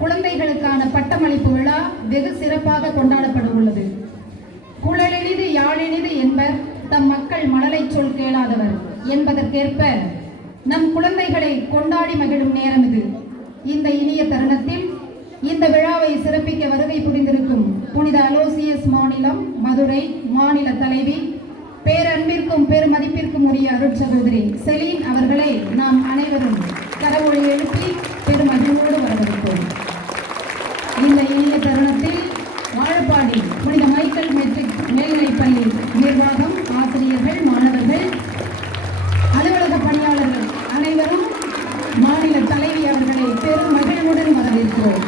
குழந்தைகளுக்கான பட்டமளிப்பு விழா வெகு சிறப்பாக கொண்டாடப்பட உள்ளது. குழலெளிது யாழெளிது என்பர் தம் மக்கள் மழலை சொல் கேளாதவர் என்பதற்கேற்ப நம் குழந்தைகளை கொண்டாடி மகிழும் நேரம் இது. இந்த இனிய தருணத்தில் இந்த விழாவை சிறப்பிக்க வருகை புரிந்திருக்கும் புனித அலோசியஸ் மாநிலம் மதுரை மாநில தலைவி பேரன்பிற்கும் பெருமதிப்பிற்கும் உரிய அருட்சகோதரி செலீன் அவர்களை நாம் அனைவரும் கரவொலி எழுப்பி பெருமகிழ்வோடு வரவேற்போம். இந்த இனிய தருணத்தில் வாழப்பாடி புனித மைக்கேல் மெட்ரிக் மேல்நிலைப்பள்ளி நிர்வாகம், ஆசிரியர்கள், மாணவர்கள், அலுவலக பணியாளர்கள் அனைவரும் மாநில தலைவி அவர்களை பெரும் மகிழ்வுடன் வரவேற்கிறோம்.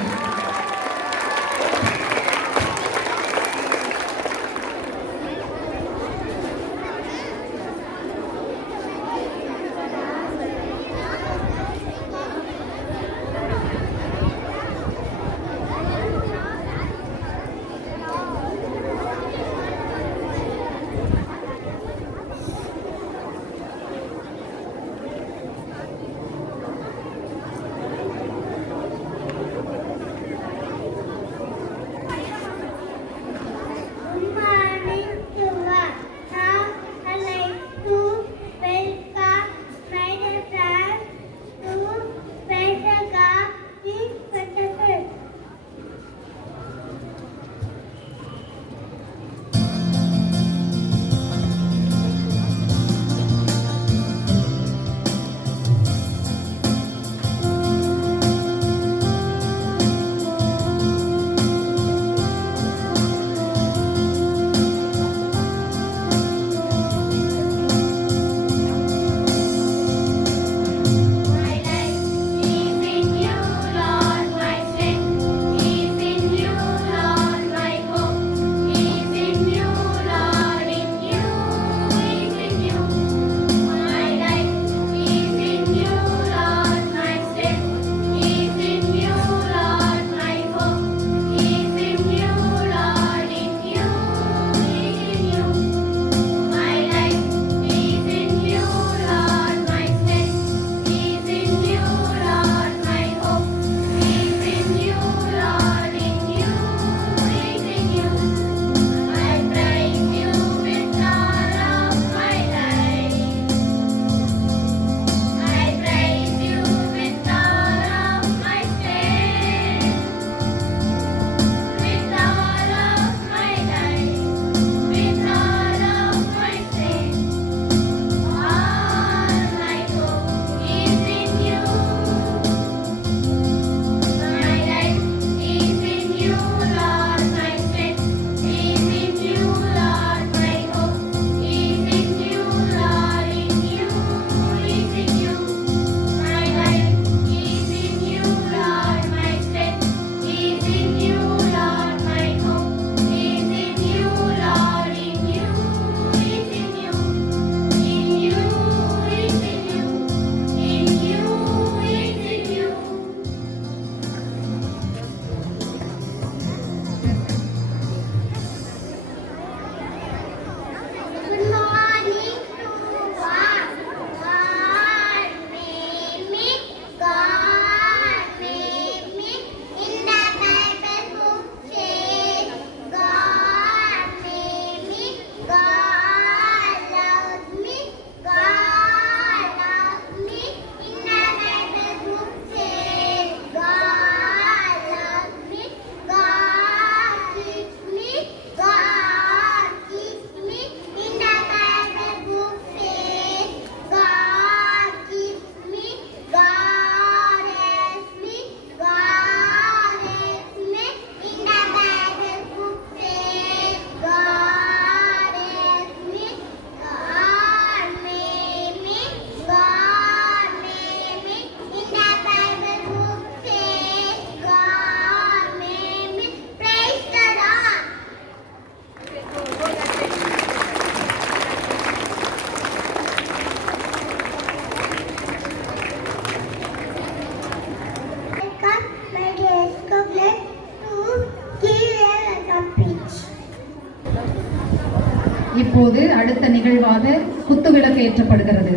இப்போது அடுத்த நிகழ்வாக குத்துவிளக்கு ஏற்றப்படுகிறது.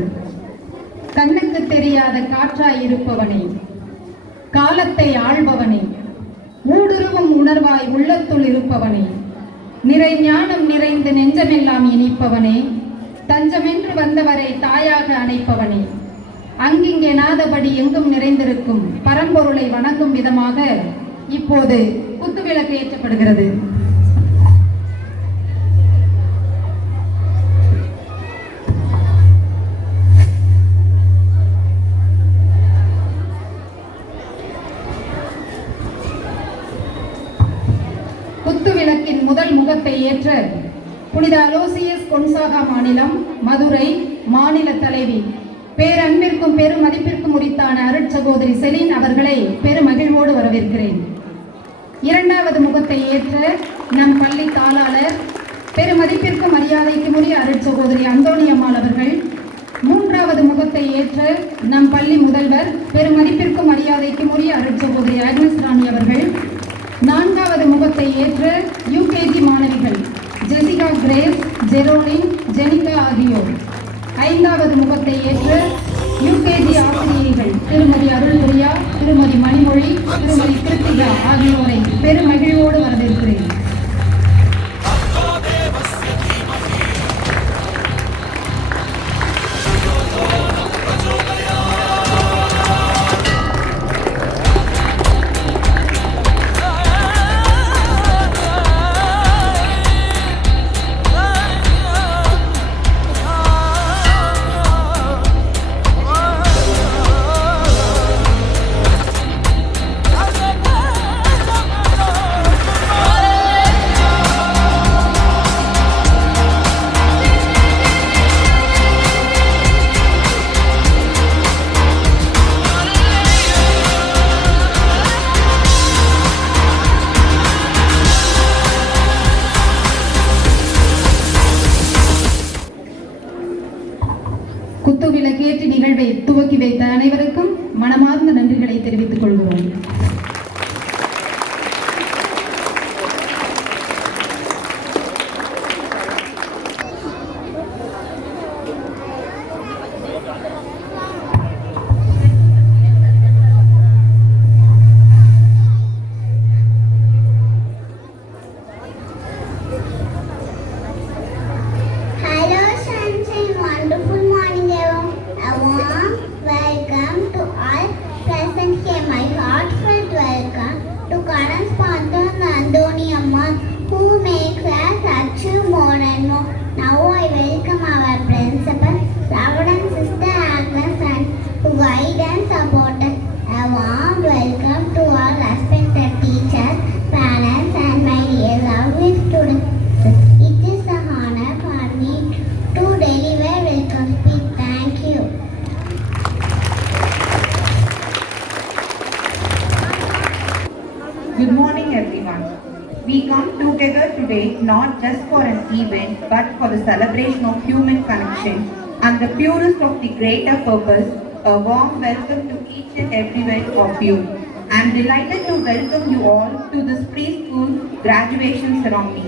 கண்ணுக்கு தெரியாத காற்றாய் இருப்பவனே, காலத்தை ஆள்பவனே, உறவாய் உள்ளத்துள் இருப்பவனே, நிறை ஞானம் நிறைந்து நெஞ்சமெல்லாம் இனிப்பவனே, தஞ்சமென்று வந்தவரை தாயாக அணைப்பவனே, அங்கிங்கே நாதபடி எங்கும் நிறைந்திருக்கும் பரம்பொருளை வணங்கும் விதமாக இப்போது குத்துவிளக்கு ஏற்றப்படுகிறது. குத்துவிளக்கின் முதல் முகத்தை ஏற்ற புனித அலோசியஸ் கொன்சாகா மாநிலம் மதுரை மாநில தலைவி பேரன்பிற்கும் பெருமதிப்பிற்கும் உரித்தான அருட்சகோதரி செலின் அவர்களை பெருமகிழ்வோடு வரவேற்கிறேன். இரண்டாவது முகத்தை ஏற்ற நம் பள்ளி தாளாளர் பெருமதிப்பிற்கும் மரியாதைக்கும் உரிய அருட்சகோதரி அந்தோணி அம்மாள் அவர்கள், மூன்றாவது முகத்தை ஏற்ற நம் பள்ளி முதல்வர் பெருமதிப்பிற்கும் மரியாதைக்கும் உரிய அருட்சகோதரி ஆக்னஸ் ராணி அவர்கள், நான்காவது முகத்தை ஏற்ற யூகேஜி மாணவிகள் ஜெசிகா கிரேஸ், ஜெரோலின், ஜெனிகா ஆகியோர், ஐந்தாவது முகத்தை ஏற்று யூகேஜி ஆசிரியர்கள் திருமதி அருள்பிரியா, திருமதி மணிமொழி, திருமதி கிருத்திகா ஆகியோரை பெருமகிழ்வோடு வரவேற்கிறேன். குத்துவிளக்கேற்றி நிகழ்வை துவக்கி வைத்த அனைவருக்கும் மனமார்ந்த நன்றிகளை தெரிவித்துக் கொள்கிறோம். Now I welcome our principal, Reverend Sister Agnes, and to guide and support us. A warm welcome to all respected teachers, parents, and my dear lovely students. It is an honor for me to deliver welcome speech. Thank you. Good morning, everyone. We come together today not just for an event but for the celebration of human connection and the purest of the greater purpose. A warm welcome to each and every one of you. I am delighted to welcome you all to this preschool graduation ceremony.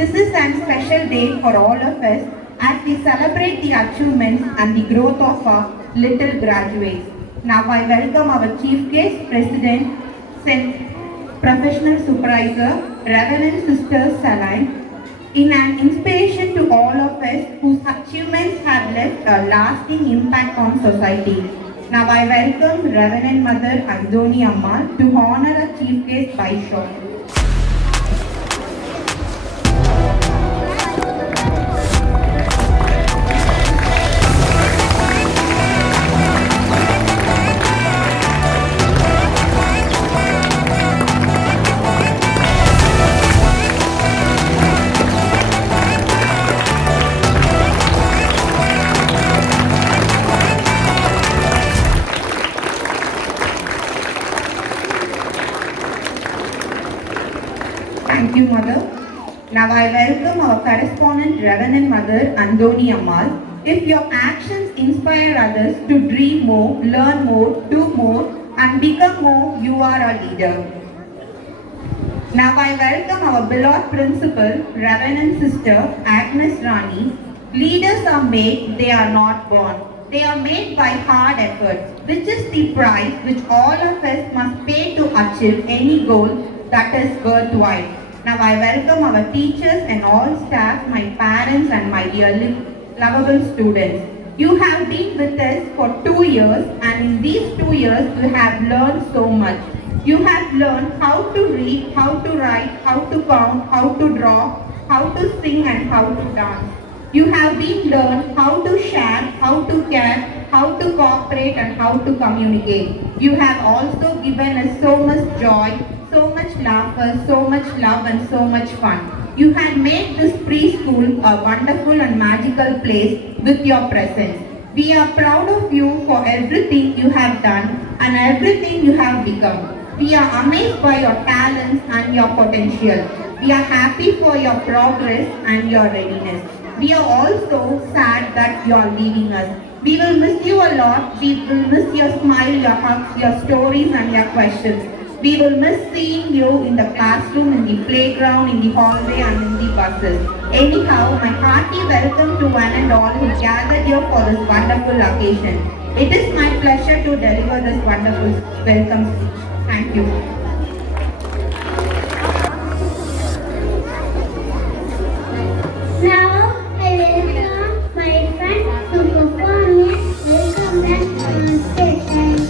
This is a special day for all of us as we celebrate the achievements and the growth of our little graduates. Now I welcome our Chief Guest, President, Professional Supervisor, Reverend Sister Saline, in an inspiration to all of us whose achievements have left a lasting impact on society. Now I welcome Reverend Mother Andoni Ammal to honor our Chief Guest by show. Thank you, Mother. Now I welcome our correspondent, Reverend Mother Andoni Ammal. If your actions inspire others to dream more, learn more, do more, and become more, you are a leader. Now I welcome our beloved principal, Reverend Sister Agnes Rani. Leaders are made, they are not born. They are made by hard efforts, which is the price which all of us must pay to achieve any goal that is worthwhile. Now I welcome our teachers and all staff, my parents and my dear lovable students. You have been with us for 2 years, and in these 2 years you have learned so much. You have learned how to read, how to write, how to count, how to draw, how to sing and how to dance. You have been learned how to share, how to care, how to cooperate and how to communicate. You have also given us so much joy, so much laughter, so much love and so much fun. You had made this preschool a wonderful and magical place with your presence. We are proud of you for everything you have done and everything you have become. We are amazed by your talents and your potential. We are happy for your progress and your readiness. We are also sad that you are leaving us. We will miss you a lot. We will miss your smile, your hugs, your stories and your questions. We will miss seeing you in the classroom, in the playground, in the hallway and in the buses. Anyhow, my hearty welcome to one and all who gathered here for this wonderful occasion. It is my pleasure to deliver this wonderful welcome speech. Thank you. Now I welcome my friend to perform a welcome demonstration.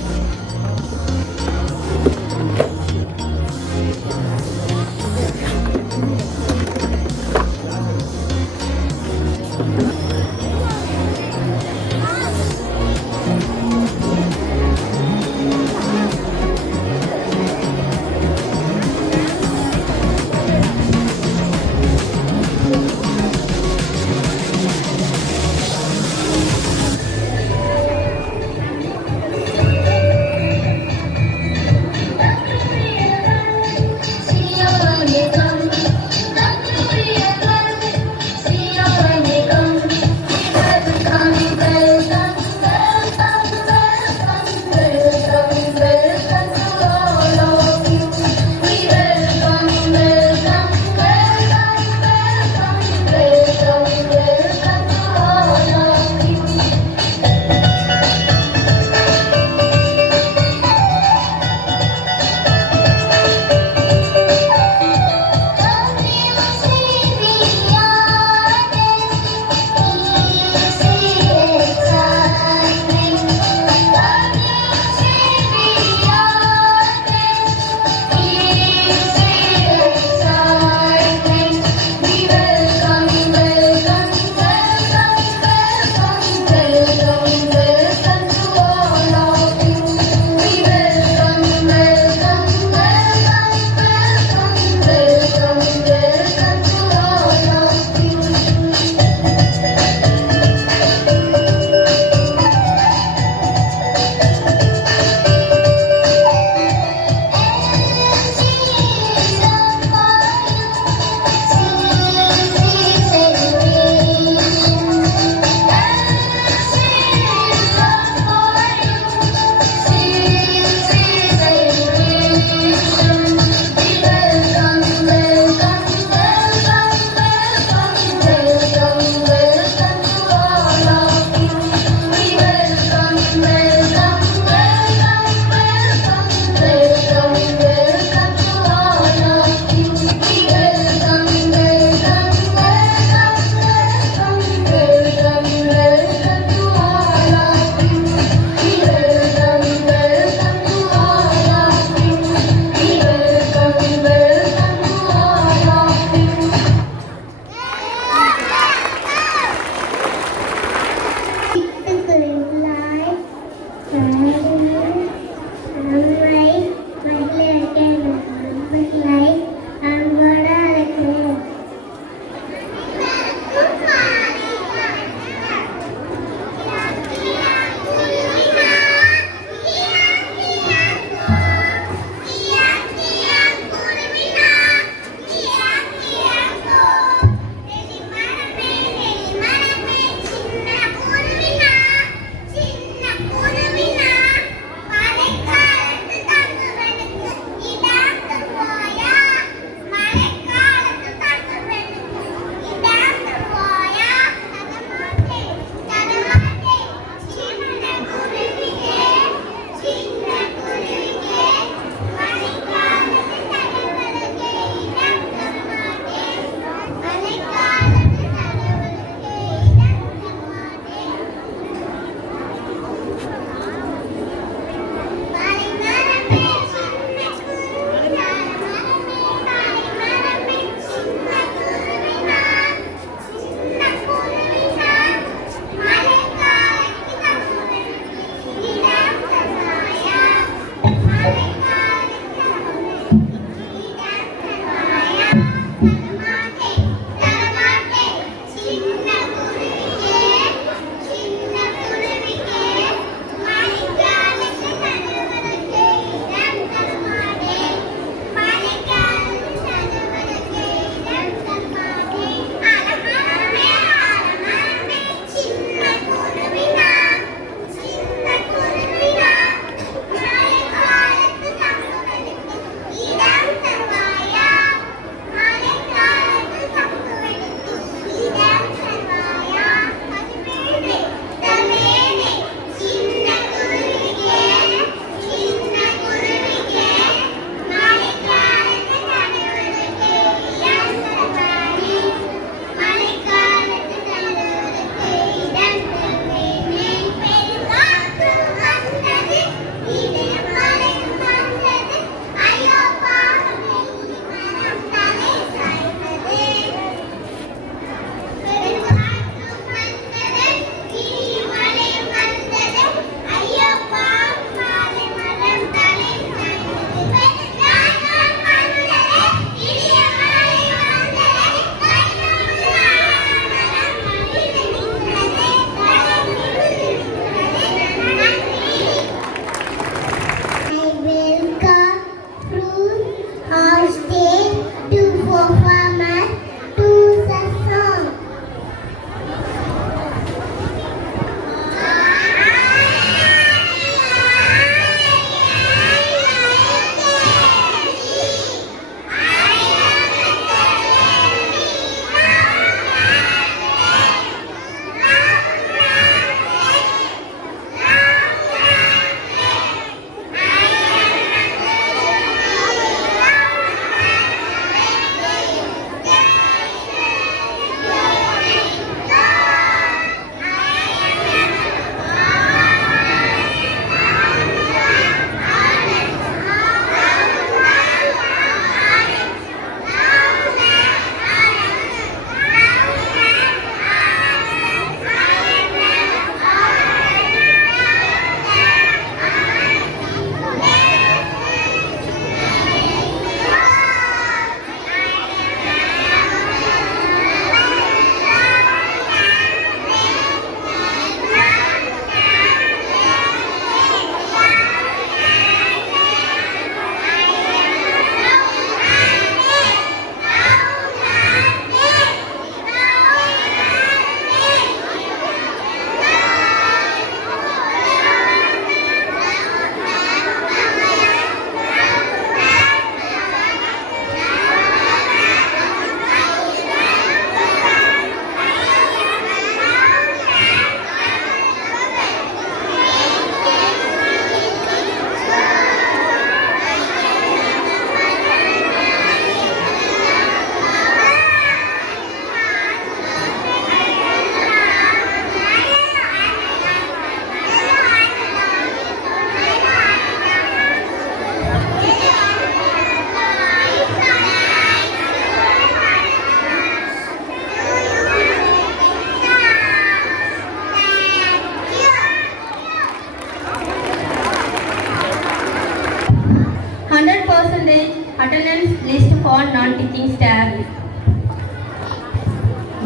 attendance list for non-teaching staff.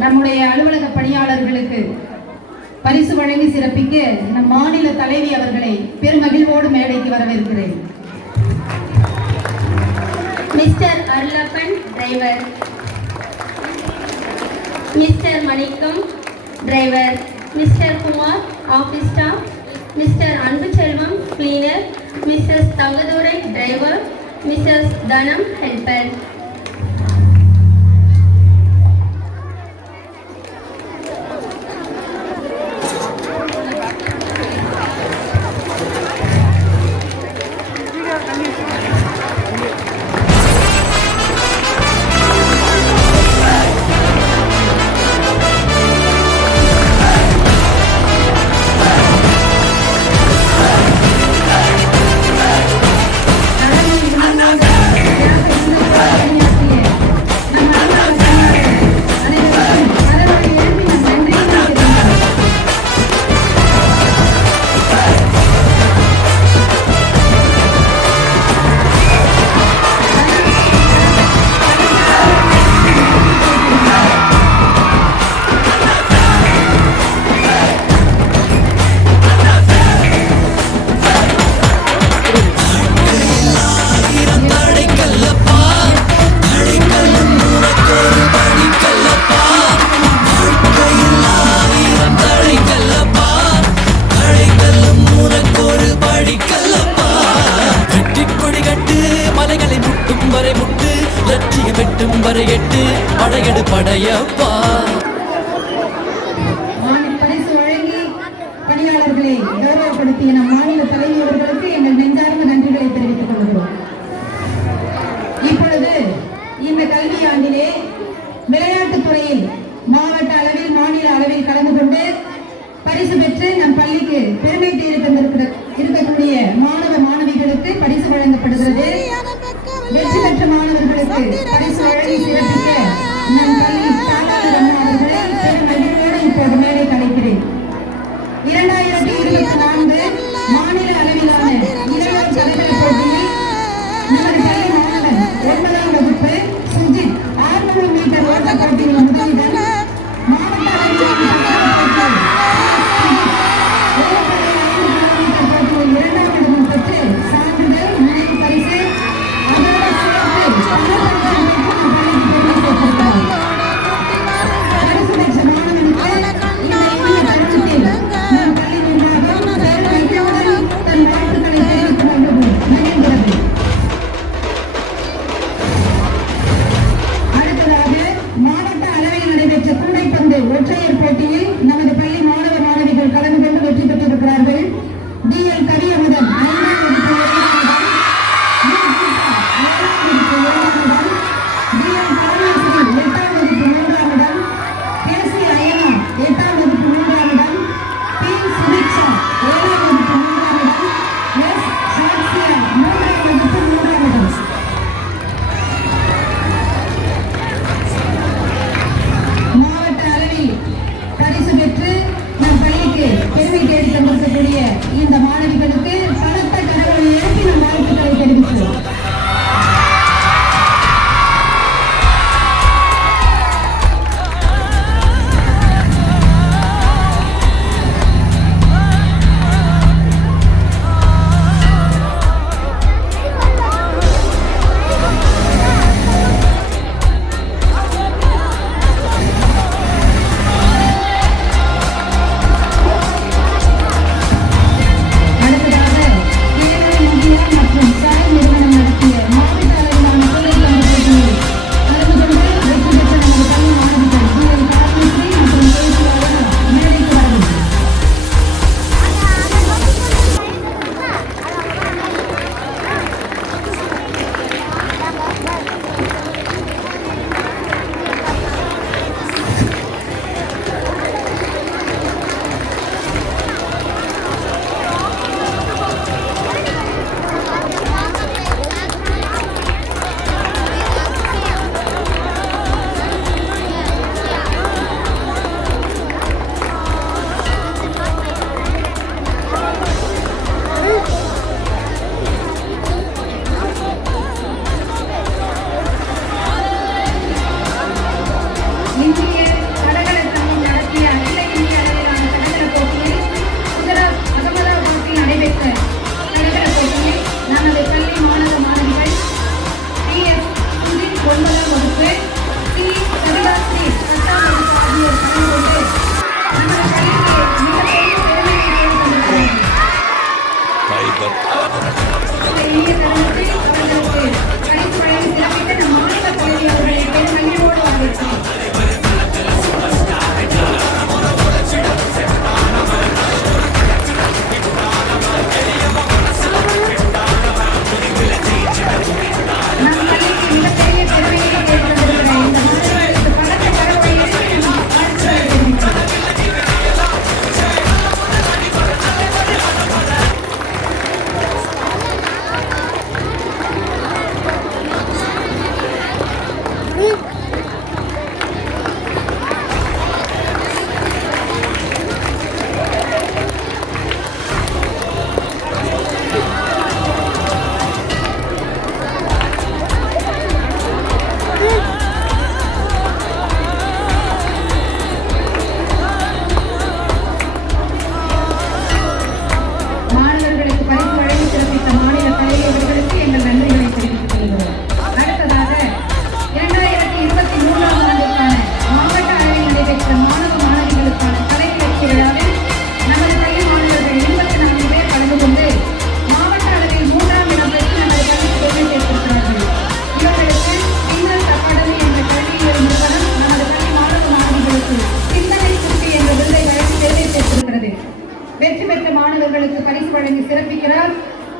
நம்முடைய அலுவலக பணியாளர்களுக்கு பரிசு வழங்கி சிறப்பிக்க நம் மாநில தலைவி அவர்களை பெருமகிழ்வோடு மேடைக்கு வரவேற்கிறேன். Mr. Arlapan, driver. Mr. Manikam, driver. Mr. Kumar, office staff. Mr. Anbuchelvam, cleaner. Mrs. Tangadurai, driver. Mrs. Dhanam, helper. Padayappa பரிசு வழங்கி பணியாளர்களை கௌரவப்படுத்திய நம் மாநில தலைவி அவர்களுக்கு எங்கள் நெஞ்சார்ந்த நன்றிகளை தெரிவித்துக் கொள்கிறோம். இப்பொழுது இந்த கல்வியாண்டிலே விளையாட்டுத் துறையில் மாவட்ட அளவில் மாநில அளவில் கலந்து கொண்டு பரிசு பெற்று நம் பள்ளிக்கு பெருமை இருக்கக்கூடிய மாணவ மாணவிகளுக்கு பரிசு வழங்கப்படுகிறது. வெற்றி பெற்ற மாணவர்களுக்கு பரிசு வழங்கி சிறப்பிக்க நம் பள்ளி தாளாளர் அம்மா அவர்களை பெருமகிழ்வோடு இப்போது மேலே அழைக்கிறேன். 2024 மாநில அளவிலான இளையோர் தலைமை போட்டியில் நமது பள்ளி மாணவன் 9ஆம் வகுப்பு சுஜித் 600 மீட்டர் ஓட்ட போட்டியில் முதலிடம், மாவட்ட அளவிலான போட்டியில் 2ஆம் இடமும் பெற்று சான்றிதழ், நினைவு பரிசு அதோடு சேர்த்து பணப்பரிசு பெற்று நம் பள்ளிக்கு பெருமை சேர்த்திருக்கிறார்.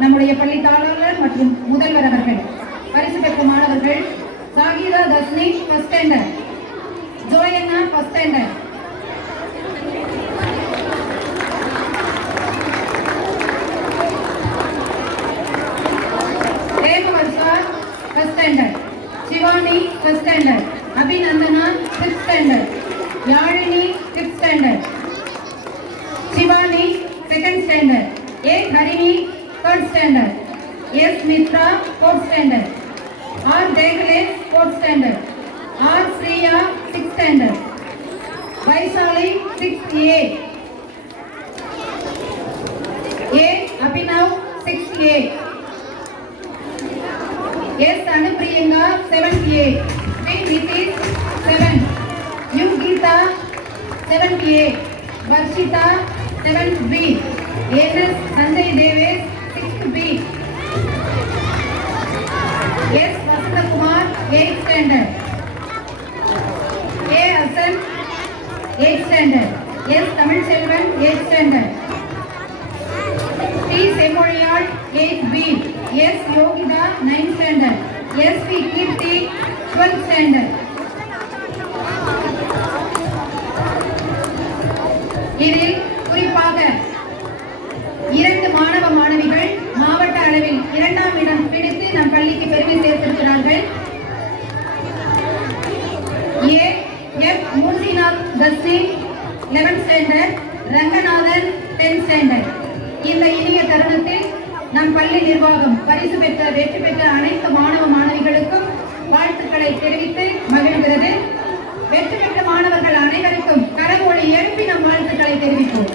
நம்முடைய பள்ளி தாளாளர் மற்றும் முதல்வர் அவர்கள். பரிசு பெற்ற மாணவர்கள் Sakira Tasni first standard, Joanna first standard, Devavarsha first standard, Shivani first standard, Abhinandana fifth standard, Yazhini fifth standard, Shivani second standard, A Harini third standard, S Mithra fourth standard, R Thegalesh fourth standard, R Shriya sixth standard, Vaishali sixth A, A Abhinav sixth A, S Anupriyanka seventh A, B Nitish seventh, U Geetha seventh A, Varshitha seventh B, S Sanjay Devesh sixth B, S Vasanthakumar eighth standard, A Hasan eighth standard, S Tamilselvan eighth standard, T Semmozhiyal eighth B, S Yogitha ninth standard, S B Keerthi twelfth standard. இதில் குறிப்பாக 2 மாணவ மாணவிகள் மாவட்ட அளவில் 2ஆம் இடம் பிடித்து நம் பள்ளிக்கு பெருமை சேர்த்திருக்கிறார்கள். A F Moorthinath Tasni 11th standard, Ranganathan 10th standard. இந்த இனிய தருணத்தில் நம் பள்ளி நிர்வாகம் பரிசு பெற்ற வெற்றி பெற்ற அனைத்து மாணவ மாணவிகளுக்கும் வாழ்த்துக்களை தெரிவித்து மகிழ்கிறது. வெற்றி பெற்ற மாணவர்கள் அனைவருக்கும் கரகோலி எழுப்பி நம் வாழ்த்துக்களை தெரிவிப்போம்.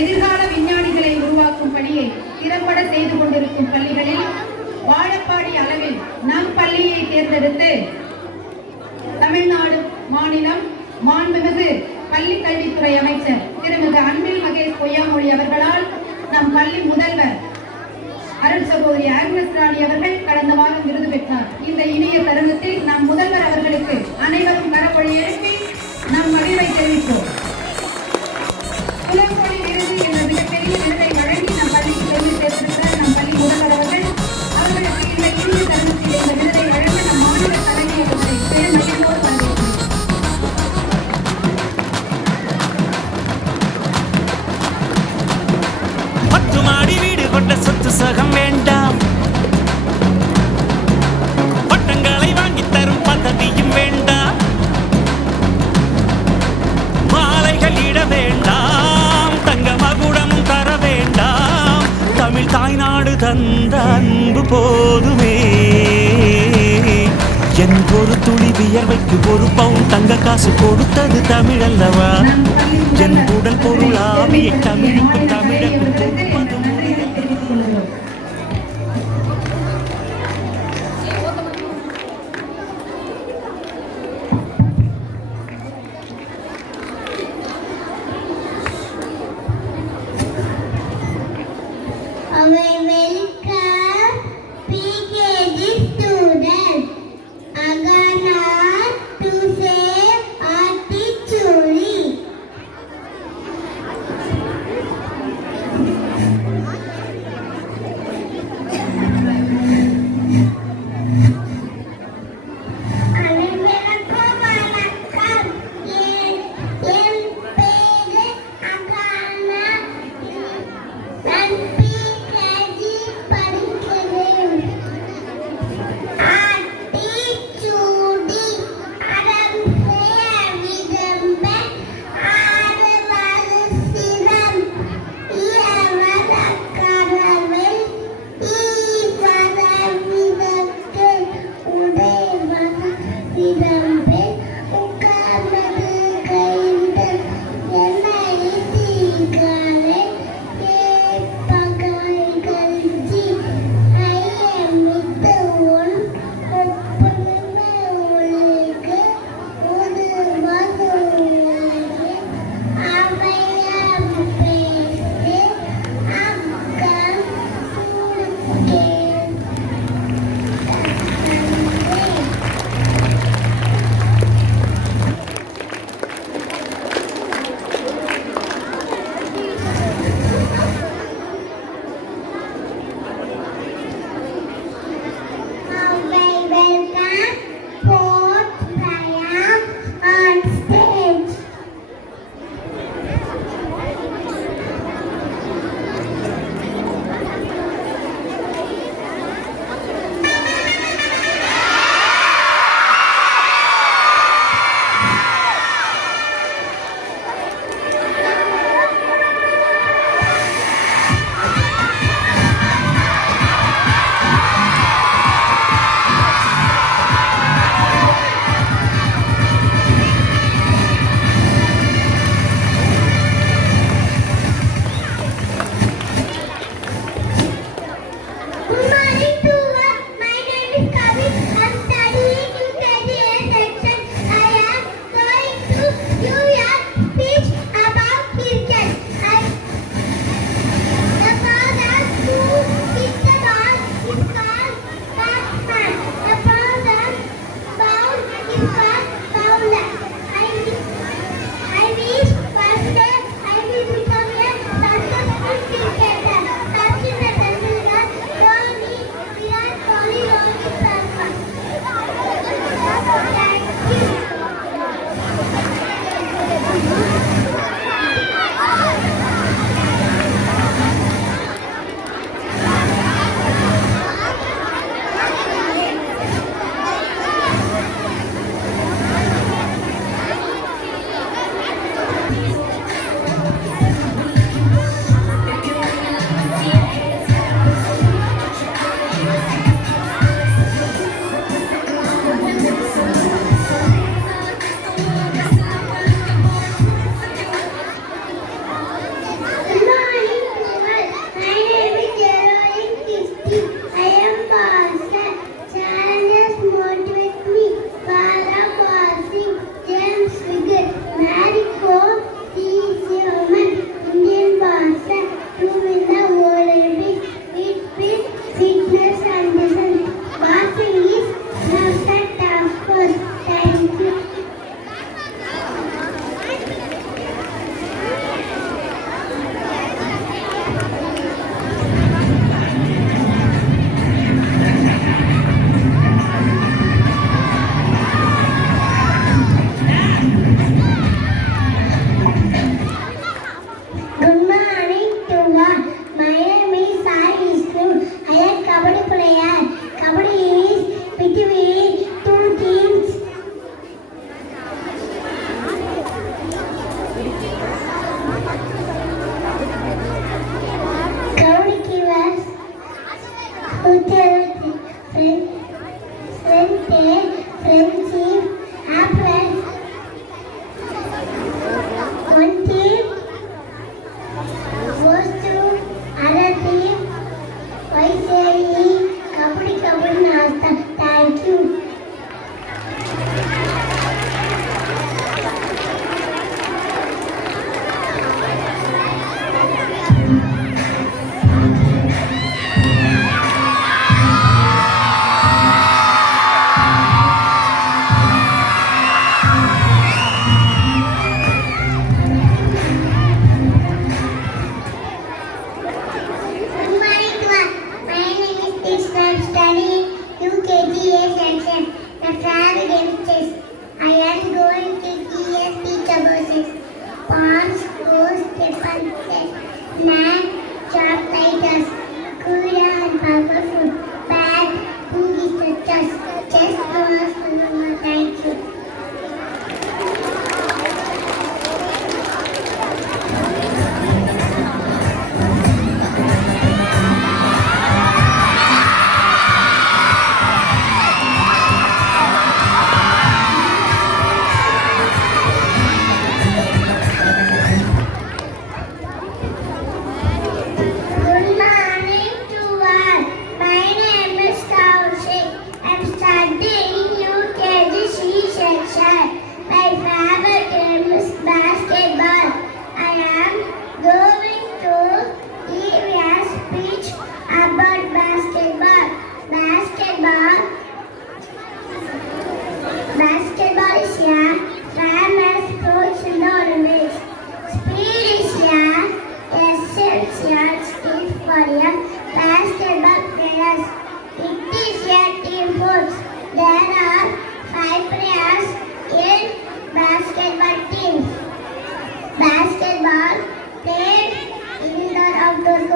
எதிர்கால விஞ்ஞானிகளை உருவாக்கும் பணியை திறம்பட செய்து கொண்டிருக்கும் பள்ளிகளில் வாழப்பாடி அளவில் நம் பள்ளியை தேர்ந்தெடுத்து தமிழ்நாடு மாநிலம் மாண்புமிகு பள்ளி கல்வித்துறை அமைச்சர் திருமிகு அன்பில் மகேஷ் பொய்யாமொழி அவர்களால் நம் பள்ளி முதல்வர் அருள் சகோதரி ஆக்னஸ் ராணி அவர்கள் கடந்த வாரம் விருது பெற்றார். இந்த இனிய தருணத்தில் நம் முதல்வர் அவர்களுக்கு அனைவரும் கரப்பொழி எழுப்பி நம் மகிழ்வை தெரிவித்தோம். குலக்கொடி விருது என்ற மிகப்பெரிய விருதை வழங்கி நம் பள்ளிக்கு பெருமை சேர்த்திருக்கிற நம் பள்ளி முதல்வர் அவர்களுக்கு இந்த இனிய தருணத்தில் இந்த விருதை வழங்க நம் மாநில தலைமை அவர்களை பெருமகிழ்வோடு வரவேற்கிறேன். பத்து மாடி வீடு கொண்ட சொத்து சகம் வேண்டாம், பட்டங்களை வாங்கி தரும் பதவியும் வேண்டாம், மாலைகள் இட வேண்டாம், தங்க மகுடமும் தர வேண்டாம், தமிழ் தாய்நாடு தந்த அன்பு போதுமே. என் ஒரு துளி வியர்வைக்கு ஒரு பவுன் தங்க காசு கொடுத்தது தமிழ் அல்லவா? என் உடல் பொருள் ஆவியை தமிழுக்கு தமிழக்கு கொடுப்பது welcome PKG students. Agana to say Atichuri.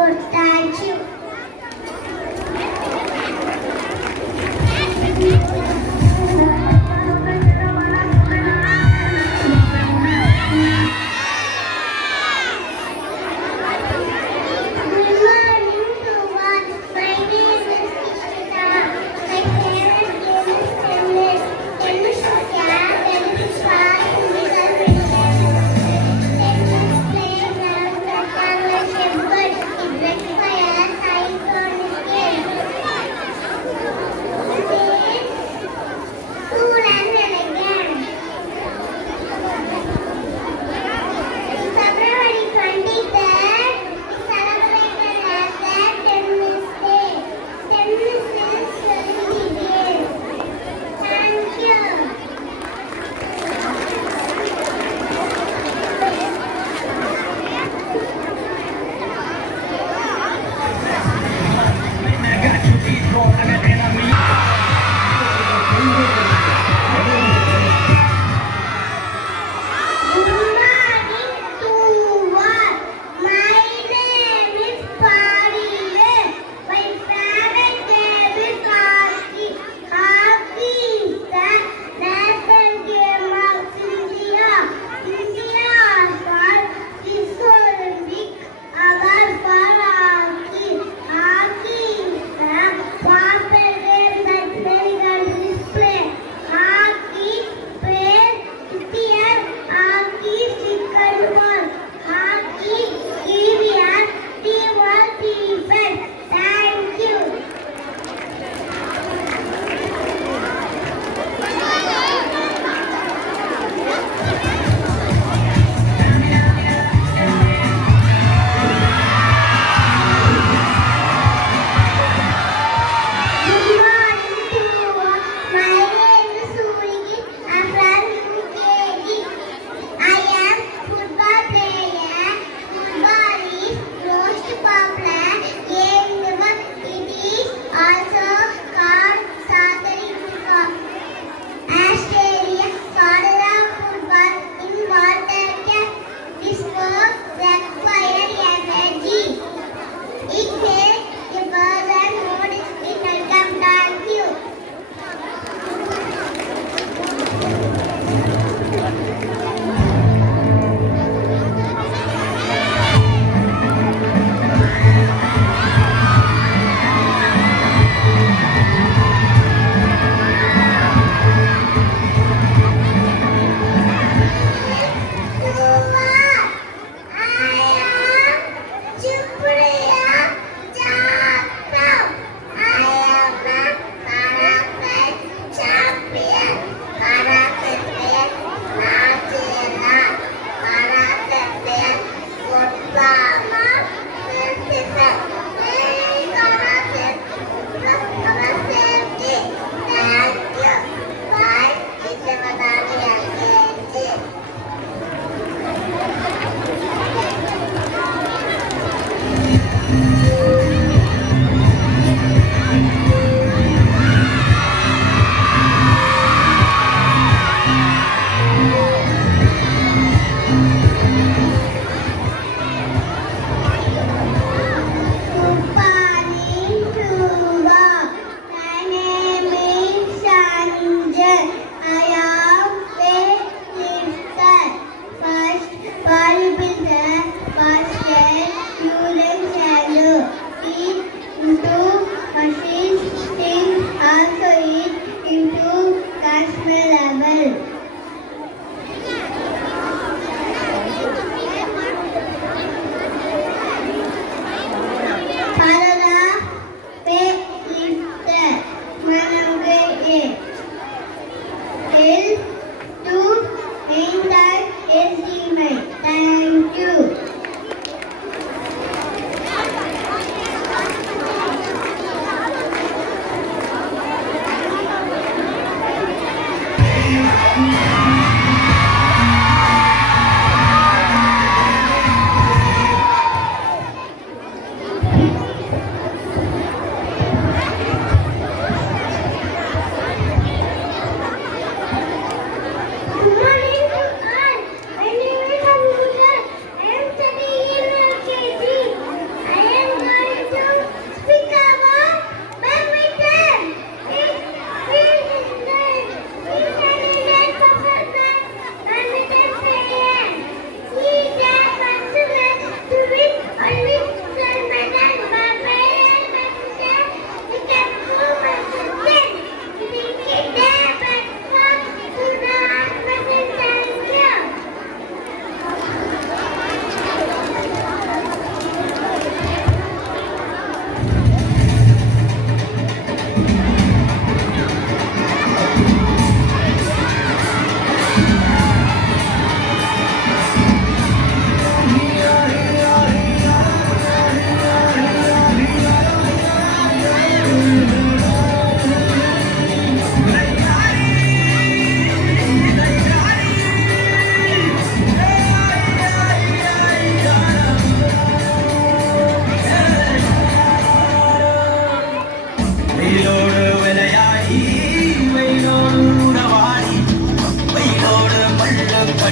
Good. Thank you. Good morning to all. My name is Ishita. My favorite game is tennis. Tennis is cat, tennis is fast, physical fitness. Tennis playing around the car like shepherd. It backfires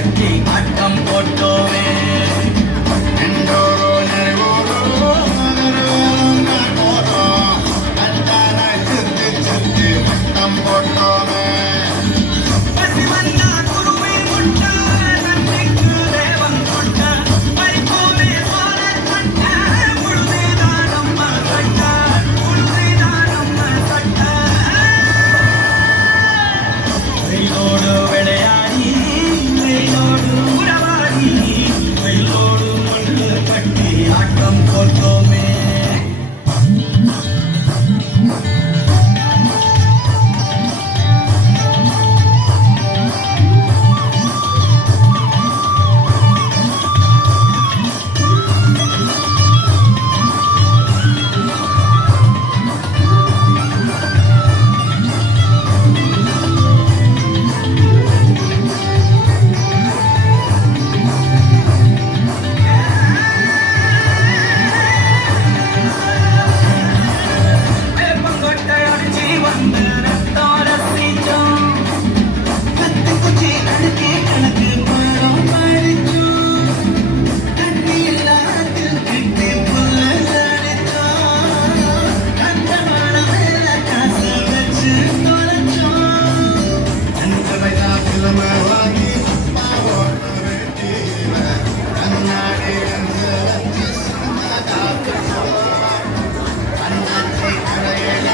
கட்டி ஆட்டம் போட்டோமே எந்தோரோ நிறைவோரோ வட்டம் போட்டோமே பசிவல்லா குருவை முட்ட தன்னைக்கு தேவன் கொண்ட பறிப்போமே சோழ சட்ட முழுதேதான் நம்ம சட்ட முழுதேதான் நம்ம சட்ட வெயிலோடு விளையாடி வெயிலோடு உறவாடி வெயிலோடு முள்ளு கட்டி ஆட்டம் போட்டோமே வேப்பங்கொட்டை அடிச்சு வந்து ரத்தம் ரசிச்சோம் கத்து குச்சி அடுக்கி கணக்கு பாடம் படிச்சோம் கண்ணி எல்லாத்தில் கிட்டி புல்ல அடிச்சோம் கண்டமான மேல காசு வச்சு தொலைச்சோம் அஞ்சு பைசா கிழமை வாங்கி பாவோட வெட்டியில கண்ணாடி வந்து வச்சு அண்ணாச்சி கடையில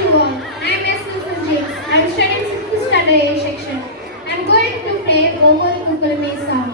you all. I am S. Susan James. I am studying 6th standard A section. I am going to play Over Google Me song.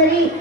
Gowri.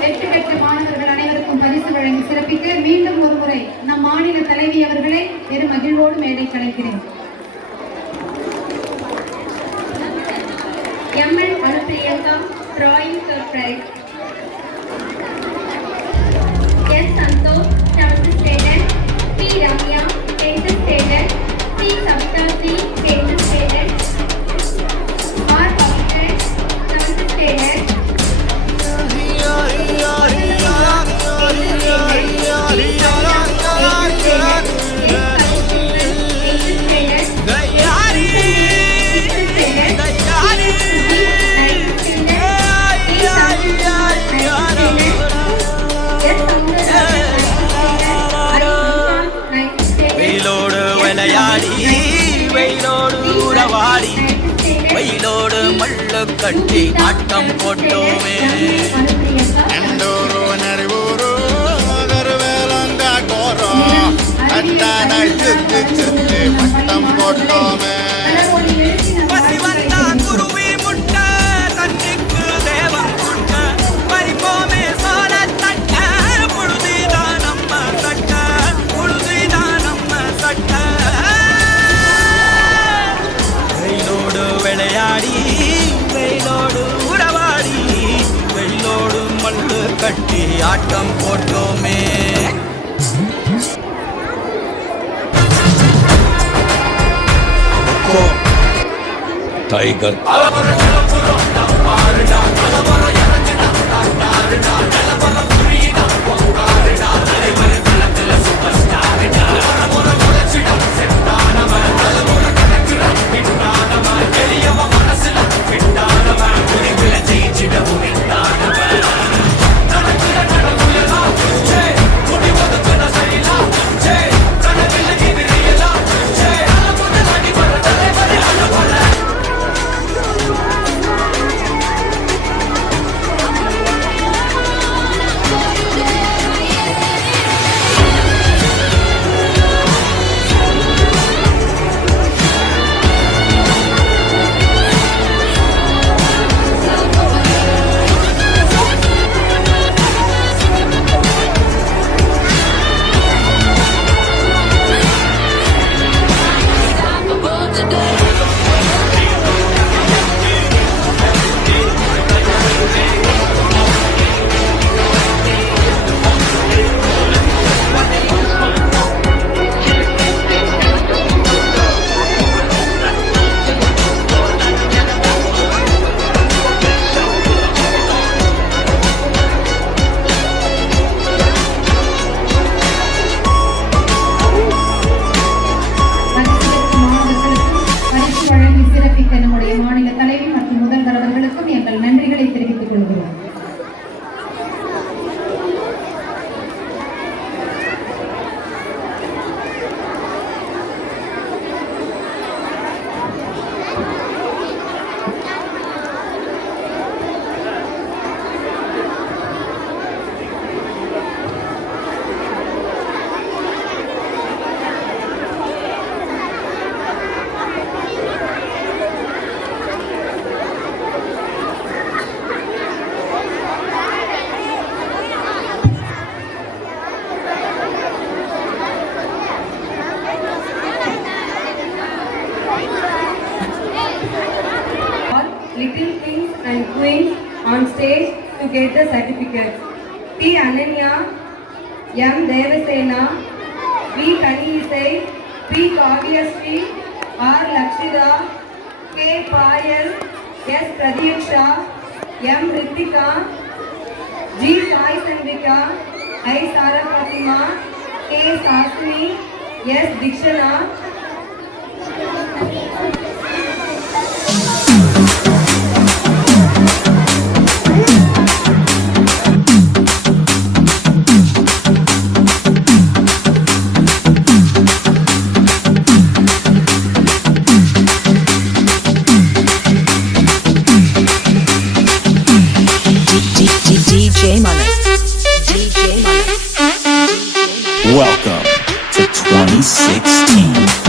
வெற்றி பெற்ற மாணவர்கள் அனைவருக்கும் பரிசு வழங்கி சிறப்பிக்க மீண்டும் ஒருமுறை நம் மாநில தலைவி அவர்களை பெரும் மகிழ்வோடு மேடை கலைக்கிறேன். MN Anupriyanka, drawing surprise. S. Santosh, 7th standard. P. Ramya, 10th standard. C. Saptarshi, 10th standard. R. Pavitan, 7th standard. வெயிலோடு மல்லு கட்டி ஆட்டம் போட்டோமே எண்டூரு நரிவூரு கருவேலங்க கோரம் அட்டானாய் சுத்தி சுத்தி பட்டம் போட்டோமே பசி வந்தா குருவி முட்டை தண்ணிக்கு தேவம் முட்ட பறிப்போமே சோழ தட்ட புழுதிதான் நம்ம சட்ட புழுதிதான் நம்ம சட்ட வெயிலோடு விளையாடி வெயிலோடு உறவாடி வெயிலோடு மல்லு கட்டி ஆட்டம் போட்டோமே tiger the certificates. T. Ananya, M. Devasena, V. Kanisai, P. Kavyasri, R. Lakshida, K. Payal, S. Pradiksha, M. Ritika, G. Sai Sanvika, I. Sara Fatima, K. Sasini, S. Dikshana. DJ Money. DJ Money. Welcome to 2016.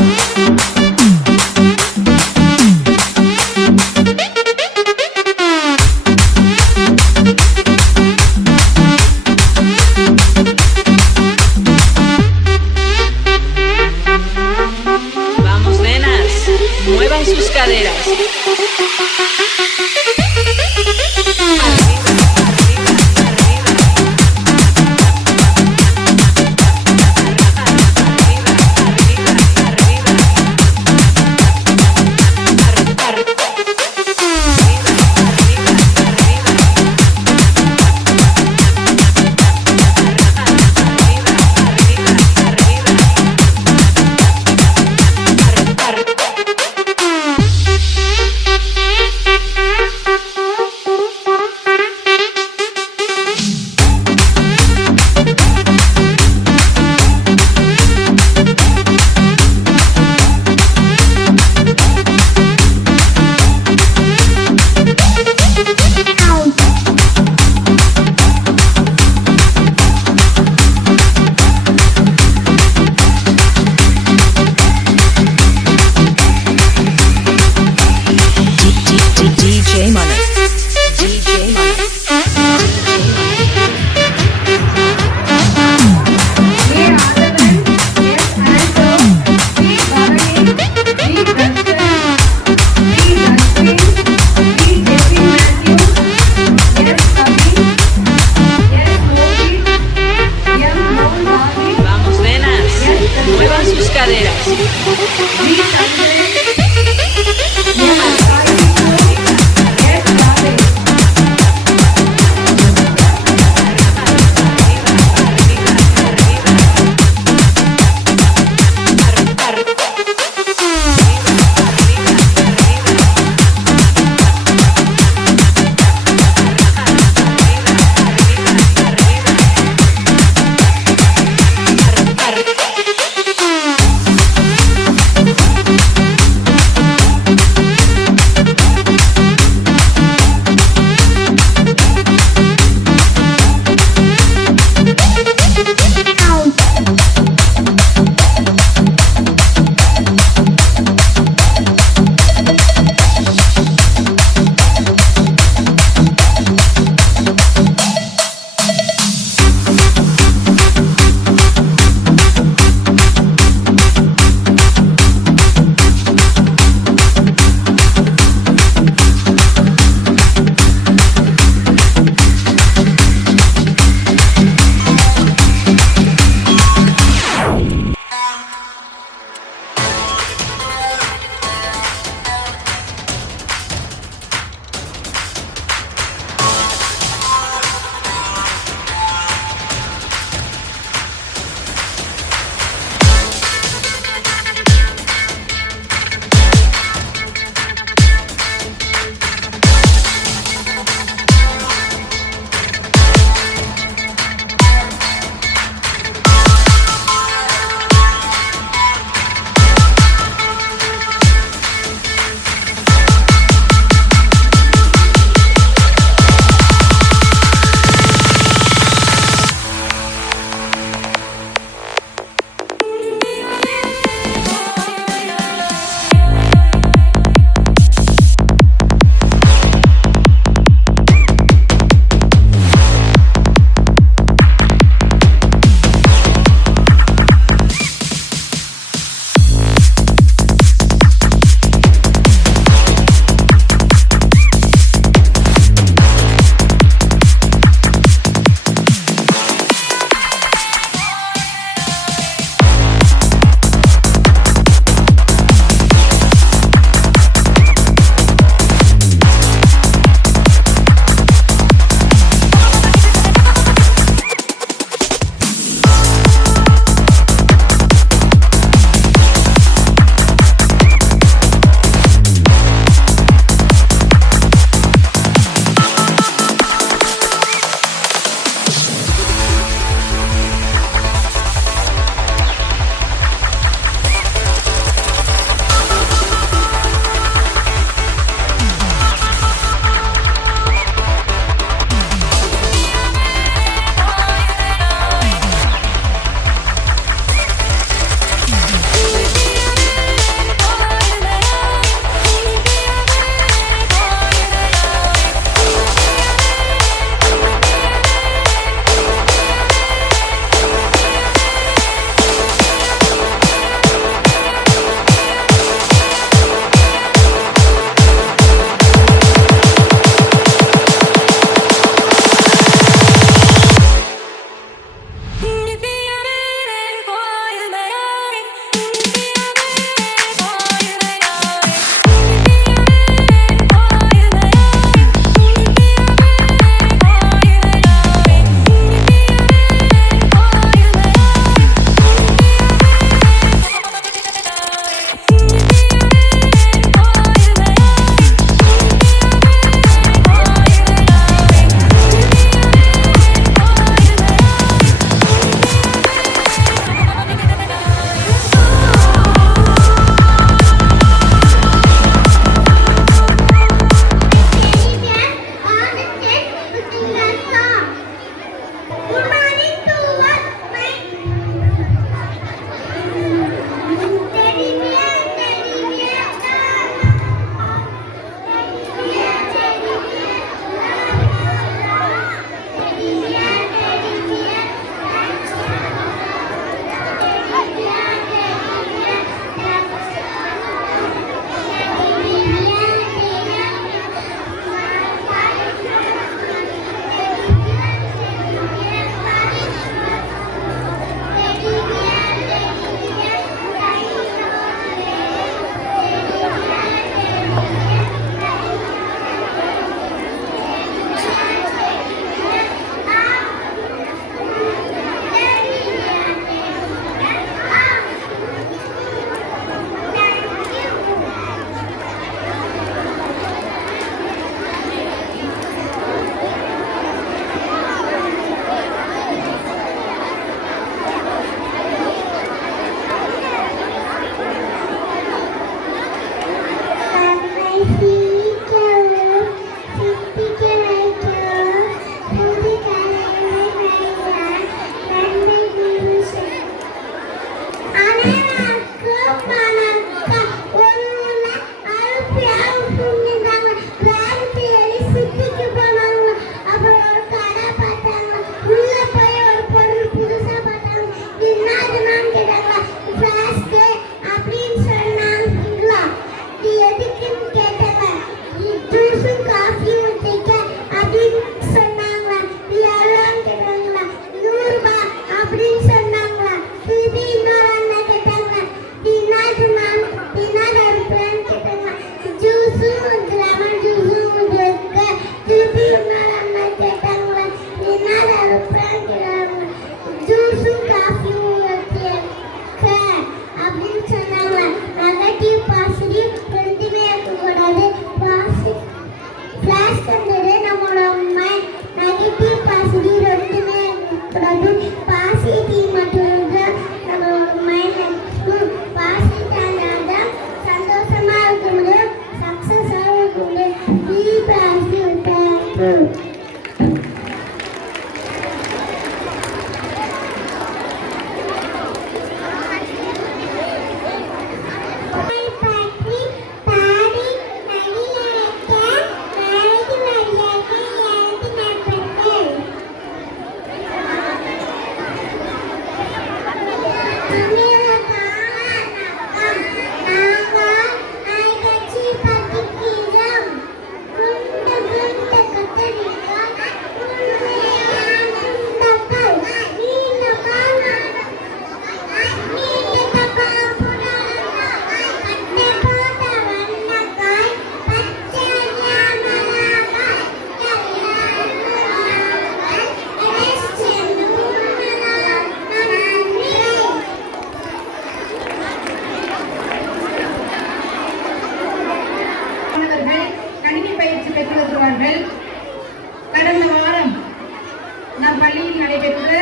பள்ளியில் நடைபெற்ற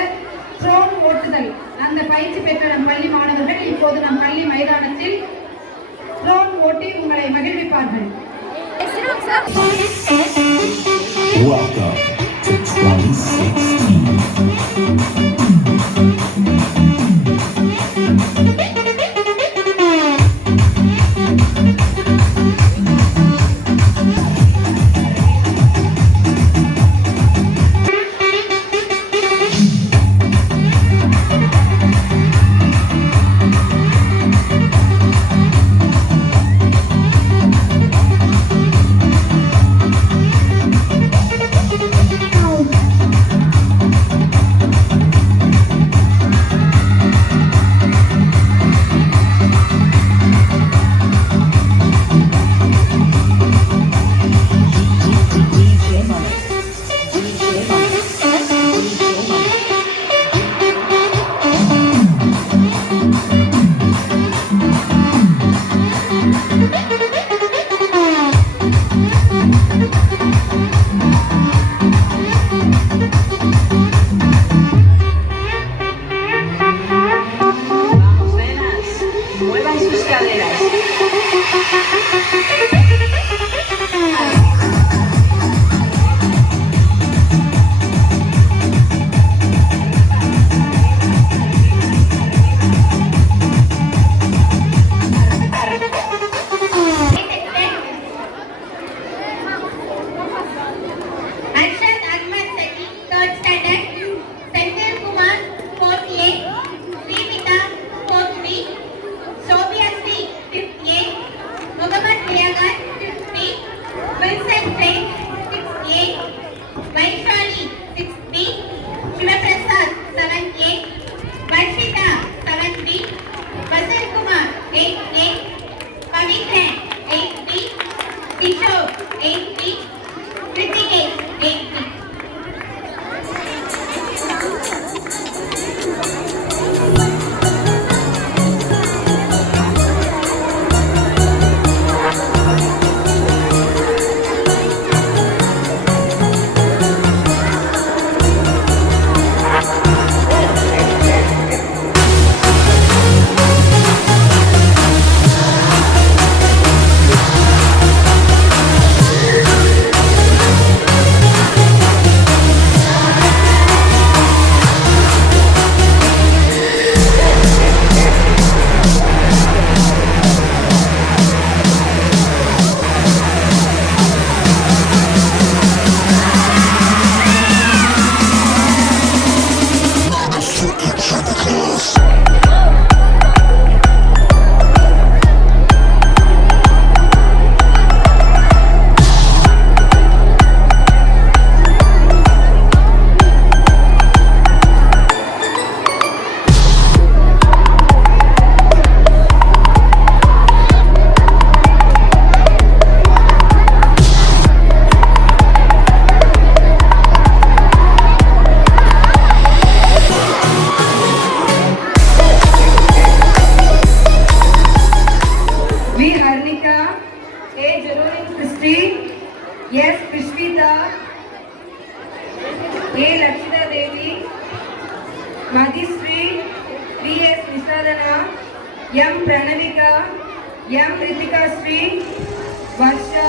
thrown ஓட்டுதல் அந்த பயிற்சி பெற்ற நம் பள்ளி மாணவர்கள் இப்போது நம் பள்ளி மைதானத்தில் த்ரோன் ஓட்டி உங்களை மகிழ்விப்பார்கள். Welcome to 2016. M. Pranavika, M. Ritika Sri, Varsha,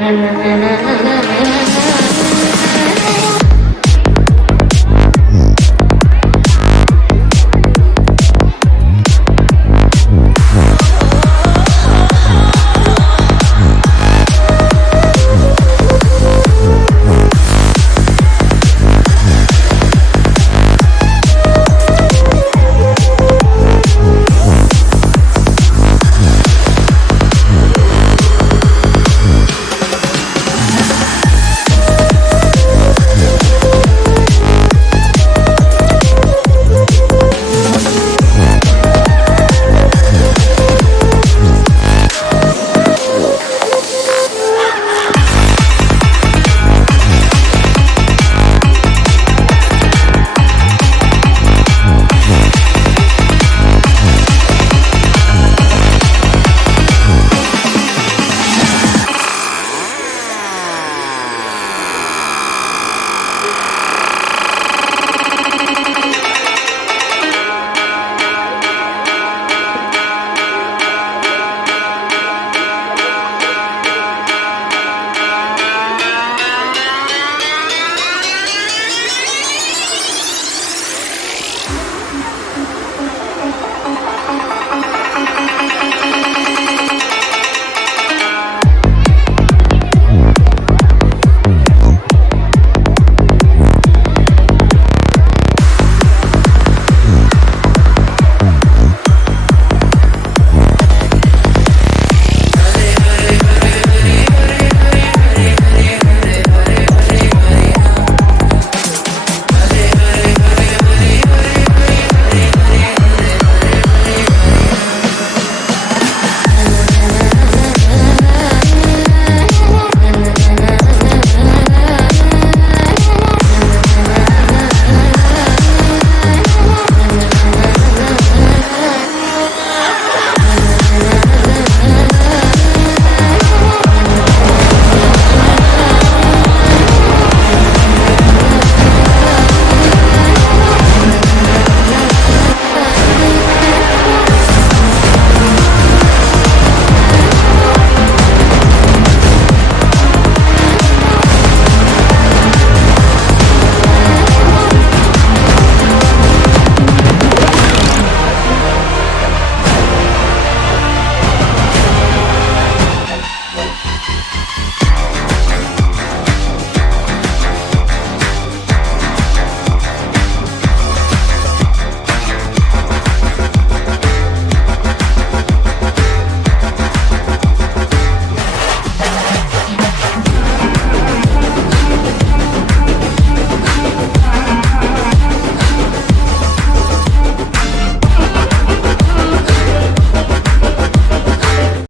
la la la la la